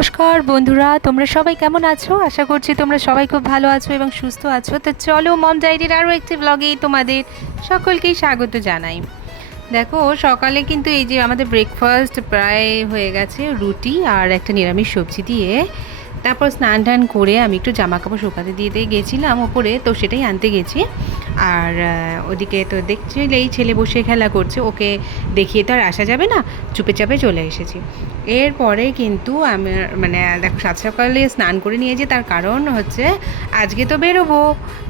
নমস্কার বন্ধুরা, তোমরা সবাই কেমন আছো? আশা করছি তোমরা সবাই খুব ভালো আছো এবং সুস্থ আছো। তো চলো, মম ডায়েরির আরও একটি ব্লগেই তোমাদের সকলকেই স্বাগত জানাই। দেখো, সকালে কিন্তু এই যে আমাদের ব্রেকফাস্ট প্রায় হয়ে গেছে, রুটি আর একটা নিরামিষ সবজি দিয়ে। তারপর স্নান টান করে আমি একটু জামা কাপড় শুকাতে দিয়ে গেছিলাম ওপরে, তো সেটাই আনতে গেছি। আর ওদিকে তো দেখছিলেই ছেলে বসে খেলা করছে, ওকে দেখিয়ে তো আর আসা যাবে না, চুপে চাপে চলে এসেছি। এরপরে কিন্তু আমি মানে দেখো, সাত সকালে স্নান করে নিয়েছি, তার কারণ হচ্ছে আজকে তো বেরোবো,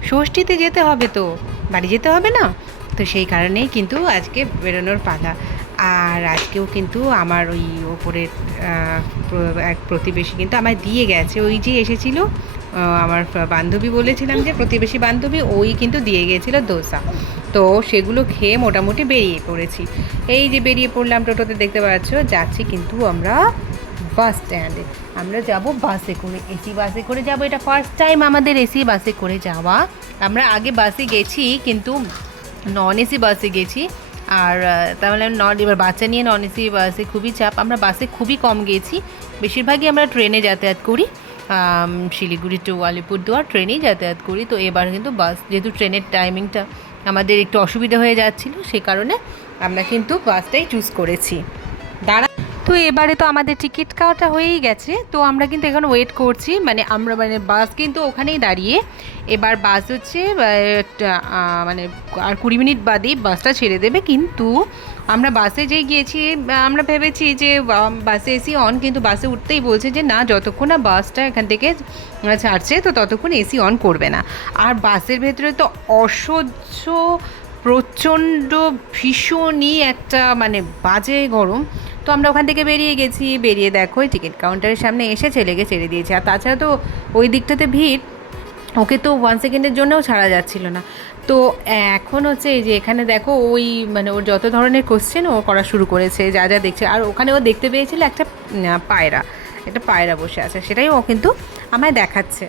ষষ্ঠীতে যেতে হবে, তো বাড়ি যেতে হবে না, তো সেই কারণেই কিন্তু আজকে বেরোনোর পালা। আর আজকেও কিন্তু আমার ওই ওপরের এক প্রতিবেশী কিন্তু আমায় দিয়ে গেছে, ওই যে এসেছিল আমার বান্ধবী, বলেছিলাম যে প্রতিবেশী বান্ধবী, ওই কিন্তু দিয়ে গিয়েছিল দোসা। তো সেগুলো খেয়ে মোটামুটি বেরিয়ে পড়েছি। এই যে বেরিয়ে পড়লাম, টোটোতে দেখতে পাচ্ছ, যাচ্ছি কিন্তু আমরা বাস স্ট্যান্ডে। আমরা যাব বাসে করে, এসি বাসে করে যাব। এটা ফার্স্ট টাইম আমাদের এসি বাসে করে যাওয়া। আমরা আগে বাসে গেছি, কিন্তু নন এসি বাসে গেছি। আর তাহলে এবার বাচ্চা নিয়ে নন এসি বাসে খুবই চাপ, আমরা বাসে খুবই কম গেছি, বেশিরভাগই আমরা ট্রেনে যাতায়াত করি। শিলিগুড়ি টু আলিপুরদুয়ার ট্রেনেই যাতায়াত করি। তো এবার কিন্তু বাস, যেহেতু ট্রেনের টাইমিংটা আমাদের একটু অসুবিধা হয়ে যাচ্ছিলো, সে কারণে আমরা কিন্তু বাসটাই চুজ করেছি। তো এবারে তো আমাদের টিকিট কাটা হয়েই গেছে, তো আমরা কিন্তু এখন ওয়েট করছি, মানে বাস কিন্তু ওখানেই দাঁড়িয়ে। এবার বাস হচ্ছে মানে আর 20 মিনিট বাদেই বাসটা ছেড়ে দেবে। কিন্তু আমরা বাসে যেই গিয়েছি, আমরা ভেবেছি যে বাসে এসি অন, কিন্তু বাসে উঠতেই বলছে যে না, যতক্ষণ না বাসটা এখান থেকে ছাড়ছে তো ততক্ষণ এসি অন করবে না। আর বাসের ভেতরে তো অসহ্য প্রচণ্ড ভীষণই একটা মানে বাজে গরম। তো আমরা ওখান থেকে বেরিয়ে গেছি, বেরিয়ে দেখো টিকিট কাউন্টারের সামনে এসে ছেলেকে ছেড়ে দিয়েছে। আর তাছাড়া তো ওই দিকটাতে ভিড়, ওকে তো 1 সেকেন্ডের জন্যও ছাড়া যাচ্ছিল না। তো এখন হচ্ছে এই যে এখানে দেখো, ওই মানে ওর যত ধরনের কোশ্চেন ও করা শুরু করেছে, যা যা দেখছে। আর ওখানে ও দেখতে পেয়েছিল একটা পায়রা, একটা পায়রা বসে আছে, সেটাই ও কিন্তু আমায় দেখাচ্ছে।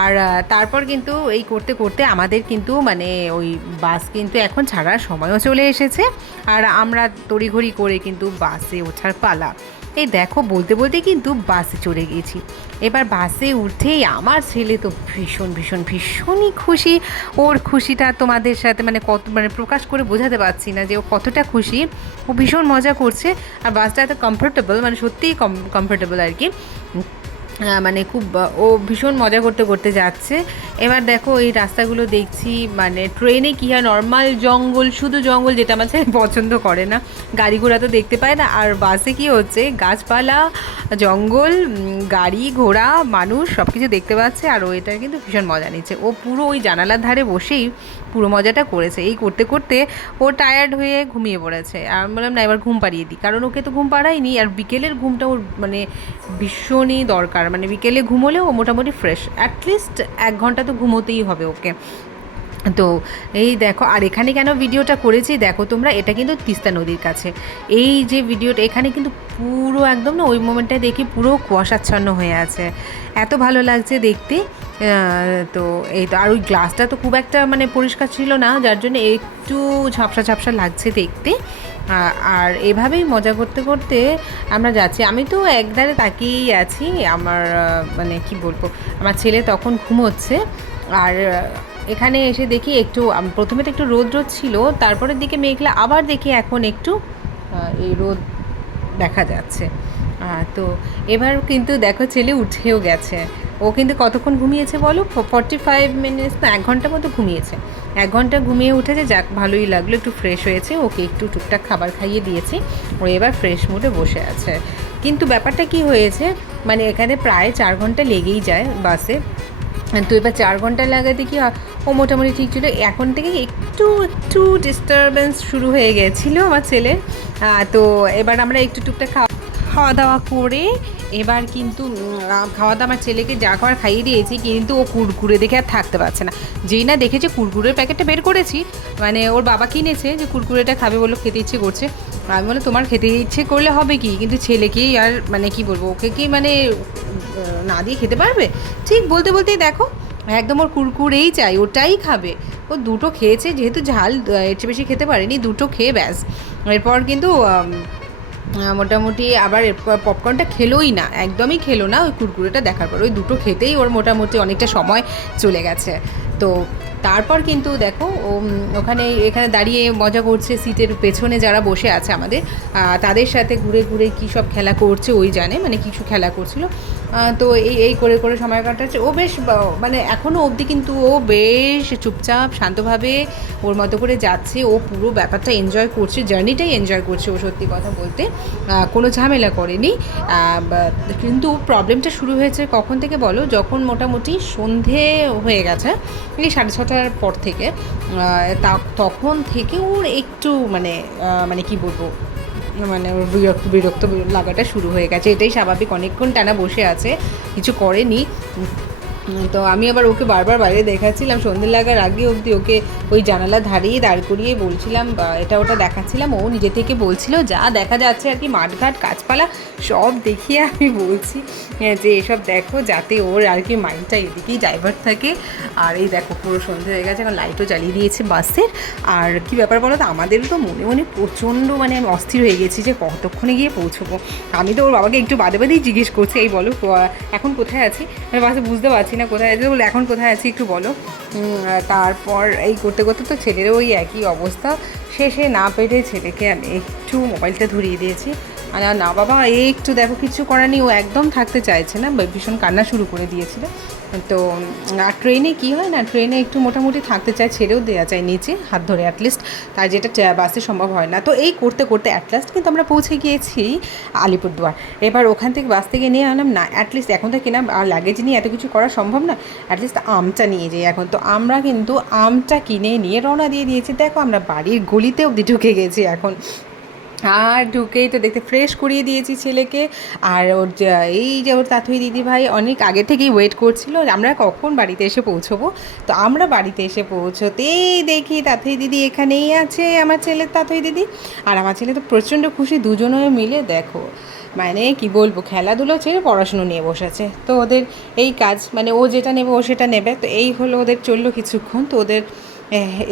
আর তারপর কিন্তু এই করতে করতে আমাদের কিন্তু মানে ওই বাস কিন্তু এখন ছাড়ার সময়ও চলে এসেছে। আর আমরা তড়িঘড়ি করে কিন্তু বাসে ওঠার পালা। এই দেখো, বলতে বলতে কিন্তু বাসে চড়ে গিয়েছি। এবার বাসে উঠেই আমার ছেলে তো ভীষণ ভীষণ ভীষণই খুশি। ওর খুশিটা তোমাদের সাথে মানে কত মানে প্রকাশ করে বোঝাতে পারছি না যে ও কতটা খুশি। ও ভীষণ মজা করছে। আর বাসটা এত কমফোর্টেবল, মানে সত্যিই কমফোর্টেবল আর কি। মানে খুব ও ভীষণ মজা করতে করতে যাচ্ছে। এবার দেখো এই রাস্তাগুলো দেখছি, মানে ট্রেনে কী হয়, নর্মাল জঙ্গল, শুধু জঙ্গল, যেটা আমার ছেলে পছন্দ করে না। গাড়ি ঘোড়া তো দেখতে পায় না, আর বাসে কী হচ্ছে, গাছপালা, জঙ্গল, গাড়ি ঘোড়া, মানুষ সব কিছু দেখতে পাচ্ছে। আর ও এটা কিন্তু ভীষণ মজা নিচ্ছে। ও পুরো ওই জানালার ধারে বসেই পুরো মজাটা করেছে। এই করতে করতে ও টায়ার্ড হয়ে ঘুমিয়ে পড়েছে। আর আমি বললাম না, এবার ঘুম পাড়িয়ে দিই, কারণ ওকে তো ঘুম পাড়াইনি। আর বিকেলের ঘুমটা ওর মানে ভীষণই দরকার, মানে বিকেলে ঘুমোলেও ও মোটামুটি ফ্রেশ, অ্যাটলিস্ট 1 ঘন্টা তো ঘুমোতেই হবে ওকে। তো এই দেখো, আর এখানে কেন ভিডিওটা করেছি দেখো তোমরা, এটা কিন্তু তিস্তা নদীর কাছে। এই যে ভিডিওটা, এখানে কিন্তু পুরো একদম না, ওই মোমেন্টটায় দেখি পুরো কুয়াশাচ্ছন্ন হয়ে আছে, এত ভালো লাগছে দেখতে। তো এই তো, আর ওই গ্লাসটা তো খুব একটা মানে পরিষ্কার ছিল না, যার জন্য একটু ঝাপসা ঝাপসা লাগছে দেখতে। আর এভাবেই মজা করতে করতে আমরা যাচ্ছি। আমি তো একধারে তাকিয়েই আছি, আমার মানে কি বলবো, আমার ছেলে তখন ঘুমোচ্ছে। আর এখানে এসে দেখি একটু, প্রথমে তো একটু রোদ রোদ ছিল, তারপরের দিকে মেঘলা, আবার দেখি এখন একটু এই রোদ দেখা যাচ্ছে। তো এবার কিন্তু দেখো ছেলে উঠেও গেছে। ও কিন্তু কতক্ষণ ঘুমিয়েছে বলো, 45 মিনিটস না 1 ঘন্টা মতো ঘুমিয়েছে। 1 ঘন্টা ঘুমিয়ে উঠেছে, যাক ভালোই লাগলো, একটু ফ্রেশ হয়েছে। ওকে একটু টুকটাক খাবার খাইয়ে দিয়েছি, ও এবার ফ্রেশ মুডে বসে আছে। কিন্তু ব্যাপারটা কি হয়েছে, মানে এখানে প্রায় 4 ঘন্টা লেগেই যায় বাসে। তো এবার 4 ঘন্টা লাগাতে কি হয়, ও মোটামুটি ঠিক ছিল। এখন থেকে একটু একটু ডিস্টারবেন্স শুরু হয়ে গেছিলো আমার ছেলের। তো এবার আমরা একটু টুকটাক খাওয়া দাওয়া করে এবার কিন্তু খাওয়া দাওয়া, আমার ছেলেকে যা খাবার খাইয়ে দিয়েছি, কিন্তু ও কুরকুরে দেখে আর থাকতে পারছে না। যেই না দেখেছে কুরকুরের প্যাকেটটা বের করেছি, মানে ওর বাবা কিনেছে যে কুরকুরেটা খাবে, বললো খেতে ইচ্ছে করছে। আমি বললাম তোমার খেতে ইচ্ছে করলে হবে কি, কিন্তু ছেলেকেই আর মানে কি বলবো, ওকে কি মানে না দিয়ে খেতে পারবে? ঠিক বলতে বলতেই দেখো, একদম ওর কুরকুরেই চাই, ওটাই খাবে। ও দুটো খেয়েছে, যেহেতু ঝাল এর চেয়ে বেশি খেতে পারেনি, দুটো খেয়ে ব্যাস। এরপর কিন্তু মোটামুটি আবার পপকর্নটা খেলোই না, একদমই খেলো না। ওই কুরকুরেটা দেখার পর ওই দুটো খেতেই ওর মোটামুটি অনেকটা সময় চলে গেছে। তো তারপর কিন্তু দেখো এখানে দাঁড়িয়ে মজা করছে, সিটের পেছনে যারা বসে আছে আমাদের তাদের সাথে ঘুরে ঘুরে কী সব খেলা করছে ওই জানে, মানে কিছু খেলা করছিল। তো এই করে করে সময় কাটাচ্ছে ও বেশ, মানে এখনও অবধি কিন্তু ও বেশ চুপচাপ শান্তভাবে ওর মতো করে যাচ্ছে। ও পুরো ব্যাপারটা এনজয় করছে, জার্নিটাই এনজয় করছে ও, সত্যি কথা বলতে কোনো ঝামেলা করেনি। কিন্তু প্রবলেমটা শুরু হয়েছে কখন থেকে বলো, যখন মোটামুটি সন্ধে হয়ে গেছে, এই 6:30টার পর থেকে তখন থেকে ওর একটু মানে মানে কী বলবো, মানে ওর বিরক্ত লাগাটা শুরু হয়ে গেছে। এটাই স্বাভাবিক, অনেকক্ষণ টানা বসে আছে, কিছু করেনি। তো আমি আবার ওকে বারবার বাইরে দেখাচ্ছিলাম, সন্ধ্যে লাগার আগে অবধি ওকে ওই জানালার ধারেই দাঁড় করিয়ে বলছিলাম, এটা ওটা দেখাচ্ছিলাম। ও নিজে থেকে বলছিল যা দেখা যাচ্ছে আর কি, মাঠঘাট গাছপালা সব দেখিয়ে আমি বলছি যে এসব দেখো, যাতে ওর আর কি মাইন্ডটা এদিকেই ডাইভার্ট থাকে। আর এই দেখো পুরো সন্ধ্যে হয়ে গেছে, এখন লাইটও জ্বালিয়ে দিয়েছে বাসের। আর কি ব্যাপার বলো তো, আমাদেরও তো মনে মনে প্রচণ্ড মানে অস্থির হয়ে গেছি যে কতক্ষণে গিয়ে পৌঁছবো। আমি তো ওর বাবাকে একটু বাদে বাদেই জিজ্ঞেস করছি, এই বলো এখন কোথায় আছি, মানে বাসে বুঝতে পারছি না কোথায় আছে, বলে এখন কোথায় আছি একটু বলো। তারপর এই করতে করতে তো ছেলেরও ওই একই অবস্থা। শেষে না পেরে ছেলেকে আমি একটু মোবাইলটা ধরিয়ে দিয়েছি। আর না বাবা এই একটু দেখো, কিছু করার নেই, ও একদম থাকতে চাইছে না, ভীষণ কান্না শুরু করে দিয়েছিল। তো আর ট্রেনে কী হয় না, ট্রেনে একটু মোটামুটি থাকতে চায়, ছেড়েও দেওয়া যায় নিচে হাত ধরে অ্যাটলিস্ট, তার যেটা বাসে সম্ভব হয় না। তো এই করতে করতে অ্যাটলাস্ট কিন্তু আমরা পৌঁছে গিয়েছি আলিপুরদুয়ার। এবার ওখান থেকে বাস থেকে নিয়ে আনলাম না, অ্যাটলিস্ট এখন তো কিনা আর লাগেজ নিয়ে এত কিছু করা সম্ভব না, অ্যাটলিস্ট আমটা নিয়ে যাই এখন। তো আমরা কিন্তু আমটা কিনে নিয়ে রওনা দিয়ে দিয়েছি। দেখো আমরা বাড়ির গলিতে অবধি ঢুকে গেছি এখন। আর ঢুকেই তো দেখতে ফ্রেশ করিয়ে দিয়েছি ছেলেকে। আর ওর এই যে ওর তাথই দিদিভাই অনেক আগে থেকেই ওয়েট করছিল আমরা কখন বাড়িতে এসে পৌঁছবো। তো আমরা বাড়িতে এসে পৌঁছতেই দেখি তাথই দিদি এখানেই আছে, আমার ছেলের তাথই দিদি। আর আমার ছেলে তো প্রচণ্ড খুশি, দুজনে মিলে দেখো মানে কি বলবো, খেলাধুলো ছেড়ে পড়াশুনো নিয়ে বসেছে। তো ওদের এই কাজ, মানে ও যেটা নেবে ও সেটা নেবে। তো এই হলো ওদের চললো কিছুক্ষণ। তো ওদের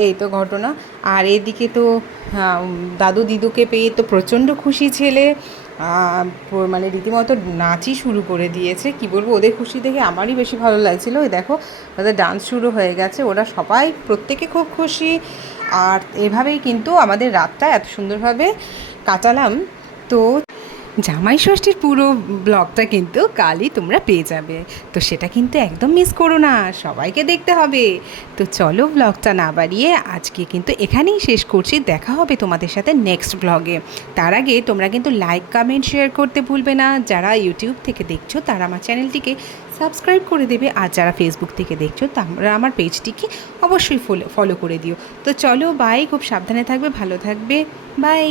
এই তো ঘটনা। আর এদিকে তো দাদু দিদুকে পেয়ে তো প্রচণ্ড খুশি ছেলে, মানে রীতিমতো নাচই শুরু করে দিয়েছে। কি বলবো, ওদের খুশি দেখে আমারই বেশি ভালো লাগছিলো। ওই দেখো ওদের ডান্স শুরু হয়ে গেছে, ওরা সবাই প্রত্যেকে খুব খুশি। আর এভাবেই কিন্তু আমাদের রাতটা এত সুন্দরভাবে কাটালাম। তো জামাই ষষ্ঠীর পুরো ব্লগটা কিন্তু কালই তোমরা পেয়ে যাবে, তো সেটা কিন্তু একদম মিস করো না, সবাইকে দেখতে হবে। তো চলো ব্লগটা না বাড়িয়ে আজকে কিন্তু এখানেই শেষ করছি, দেখা হবে তোমাদের সাথে নেক্সট ব্লগে। তার আগে তোমরা কিন্তু লাইক কমেন্ট শেয়ার করতে ভুলবে না। যারা ইউটিউব থেকে দেখছো তারা আমার চ্যানেলটিকে সাবস্ক্রাইব করে দেবে, আর যারা ফেসবুক থেকে দেখছো তারা আমার পেজটিকে অবশ্যই ফলো করে দিও। তো চলো বাই, খুব সাবধানে থাকবে, ভালো থাকবে, বাই।